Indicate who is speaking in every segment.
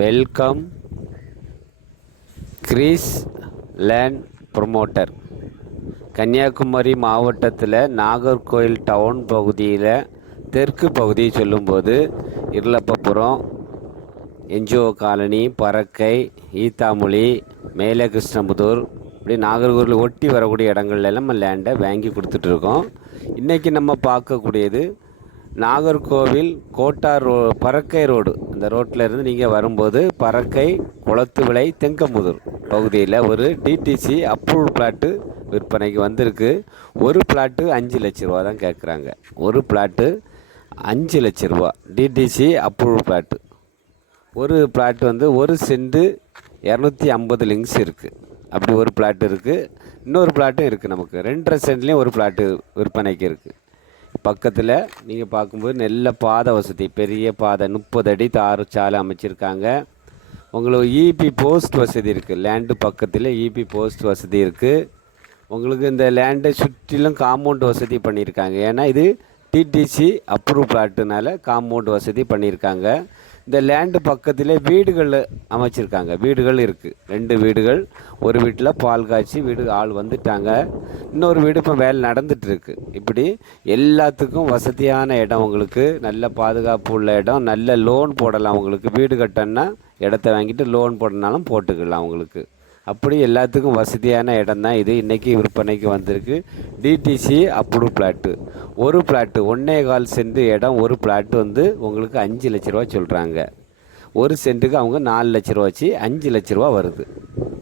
Speaker 1: Welcome grace land promoter. Kanniyakumari மாவட்டத்தில் Nagercoil town பகுதியில் தெற்கு பகுதியை சொல்லும்போது இருளப்பபுரம் என்ஜிஓ காலனி பறக்கை ஈத்தாமொழி மேலே கிருஷ்ணபுதூர் இப்படி நாகர்கோவில் ஒட்டி வரக்கூடிய இடங்கள்ல நம்ம லேண்டை வாங்கி கொடுத்துட்ருக்கோம் இன்றைக்கி நம்ம பார்க்கக்கூடியது நாகர்கோவில் கோட்டார் ரோ பறக்கை ரோடு. அந்த ரோட்டில் இருந்து நீங்கள் வரும்போது பறக்கை குளத்து விளை தெங்கமுதூர் பகுதியில் ஒரு டிடிசி அப்ரூவ் பிளாட்டு விற்பனைக்கு வந்திருக்கு. ஒரு பிளாட்டு அஞ்சு லட்ச ரூபா தான் கேட்குறாங்க ஒரு பிளாட்டு அஞ்சு லட்ச ரூபா டிடிசி அப்ரூவ் பிளாட்டு ஒரு பிளாட் வந்து ஒரு சென்ட்டு இரநூத்தி ஐம்பது லிங்க்ஸ் இருக்குது அப்படி ஒரு பிளாட் இருக்குது இன்னொரு பிளாட்டும் இருக்குது நமக்கு. ரெண்டரை சென்ட்லேயும் ஒரு பிளாட்டு விற்பனைக்கு இருக்குது பக்கத்தில் நீங்கள் பார்க்கும்போது நல்ல பாதை வசதி பெரிய பாதை முப்பது அடி தாறு சாலை அமைச்சிருக்காங்க. உங்களுக்கு இபி போஸ்ட் வசதி இருக்குது லேண்டு பக்கத்தில் இபி போஸ்ட் வசதி இருக்குது உங்களுக்கு இந்த லேண்டை சுற்றிலும் காம்பவுண்ட் வசதி பண்ணியிருக்காங்க. ஏன்னா இது டிடிசி அப்ரூவ் பிளாட்டுனால காம்பவுண்ட் வசதி பண்ணியிருக்காங்க. இந்த லேண்டு பக்கத்தில் வீடுகள் அமைச்சிருக்காங்க. வீடுகள் இருக்குது ரெண்டு வீடுகள். ஒரு வீட்டில் பால் காய்ச்சி வீடு ஆள் வந்துட்டாங்க. இன்னொரு வீடு இப்போ வேலை நடந்துகிட்ருக்கு இப்படி எல்லாத்துக்கும் வசதியான இடம் உங்களுக்கு நல்ல பாதுகாப்பு உள்ள இடம். நல்ல லோன் போடலாம் உங்களுக்கு வீடு கட்டணுன்னா இடத்த வாங்கிட்டு லோன் போடனாலும் போட்டுக்கலாம் உங்களுக்கு அப்படி எல்லாத்துக்கும் வசதியான இடம் தான் இது. இன்றைக்கி விற்பனைக்கு வந்திருக்கு. டிடிசி அப்ரூவ் பிளாட்டு ஒரு பிளாட்டு ஒன்றே கால் சென்ட் இடம் ஒரு பிளாட்டு வந்து உங்களுக்கு அஞ்சு லட்ச ரூபா சொல்கிறாங்க ஒரு சென்ட்டுக்கு அவங்க நாலு லட்ச ரூபா வச்சு அஞ்சு லட்ச ரூபா வருது.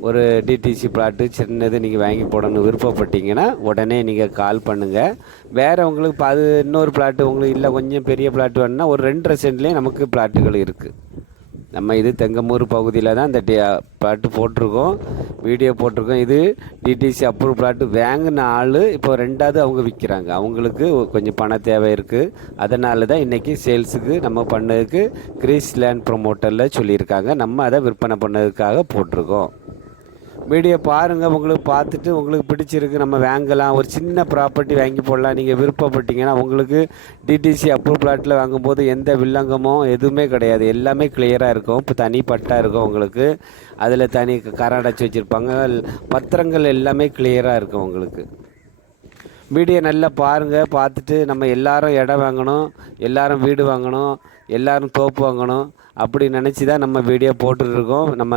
Speaker 1: ஒரு டிடிசி பிளாட்டு சின்னது நீங்கள் வாங்கி போடணும் விருப்பப்பட்டீங்கன்னா உடனே நீங்கள் கால் பண்ணுங்கள் வேறு உங்களுக்கு இப்போ அது இன்னொரு பிளாட்டு உங்களுக்கு இல்லை கொஞ்சம் பெரிய பிளாட் வேணுன்னா ஒரு ரெண்டரை சென்ட்லேயே நமக்கு பிளாட்டுகள் இருக்குது நம்ம இது தெங்கமூர் பகுதியில் தான் இந்த பிளாட்டு போட்டிருக்கோம். வீடியோ போட்டிருக்கோம். இது டிடிசி அப்ரூவ் பிளாட்டு. வாங்கின ஆள் இப்போ ரெண்டாவது அவங்க விற்கிறாங்க அவங்களுக்கு கொஞ்சம் பண தேவை இருக்குது அதனால தான் இன்றைக்கி சேல்ஸுக்கு நம்ம பண்ணதுக்கு கிரீஸ் லேண்ட் ப்ரொமோட்டரில் சொல்லியிருக்காங்க. நம்ம அதை விற்பனை பண்ணதுக்காக போட்டிருக்கோம். வீடியோ பாருங்கள் உங்களுக்கு பார்த்துட்டு உங்களுக்கு பிடிச்சிருக்கு நம்ம வாங்கலாம். ஒரு சின்ன ப்ராப்பர்ட்டி வாங்கி போடலாம். நீங்கள் விருப்பப்பட்டீங்கன்னா உங்களுக்கு டிடிசி அப்ரூவ் பிளாட்டில் வாங்கும்போது எந்த வில்லங்கமோ எதுவுமே கிடையாது. எல்லாமே கிளியராக இருக்கும். இப்போ தனி பட்டா இருக்கும் உங்களுக்கு. அதில் தனி கரம் அடைச்சி வச்சுருப்பாங்க. பத்திரங்கள் எல்லாமே கிளியராக இருக்கும் உங்களுக்கு. வீடியோ நல்லா பாருங்கள் பார்த்துட்டு நம்ம எல்லாரும் இடம் வாங்கணும். எல்லாரும் வீடு வாங்கணும். எல்லாரும் தோப்பு வாங்கணும் அப்படி நினச்சி தான் நம்ம வீடியோ போட்டுட்ருக்கோம். நம்ம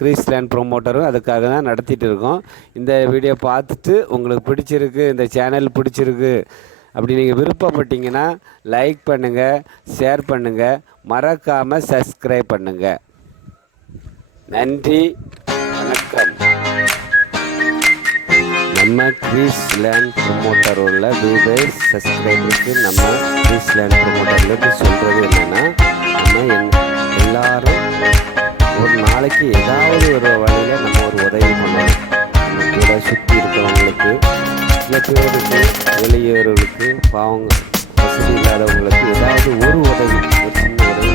Speaker 1: கிரீஸ்லேண்ட் ப்ரொமோட்டரும் அதுக்காக தான் நடத்திட்டு இருக்கோம் இந்த வீடியோ பார்த்துட்டு உங்களுக்கு பிடிச்சிருக்கு இந்த சேனல் பிடிச்சிருக்கு அப்படி நீங்கள் விருப்பப்பட்டீங்கன்னா லைக் பண்ணுங்கள் ஷேர் பண்ணுங்கள் மறக்காமல் சப்ஸ்கிரைப் பண்ணுங்கள் நன்றி வணக்கம். நம்ம கிரீஸ் லேண்ட் ப்ரொமோட்டர் உள்ள வியூவர்ஸ் சப்ஸ்கிரைபருக்கு நம்ம கிரீஸ் லேண்ட் ப்ரொமோட்டர்லேருந்து சொல்கிறது என்னென்னா நம்ம என் எல்லாரும் ஒரு நாளைக்கு ஏதாவது ஒரு வழியில் நம்ம ஒரு உதவி பண்ணணும். நம்ம கூட சுற்றி இருக்கிறவங்களுக்கு சில பேருக்கு வெளியேறவர்களுக்கு பாவங்க வசதி இல்லாதவங்களுக்கு ஏதாவது ஒரு உதவி சொன்னார்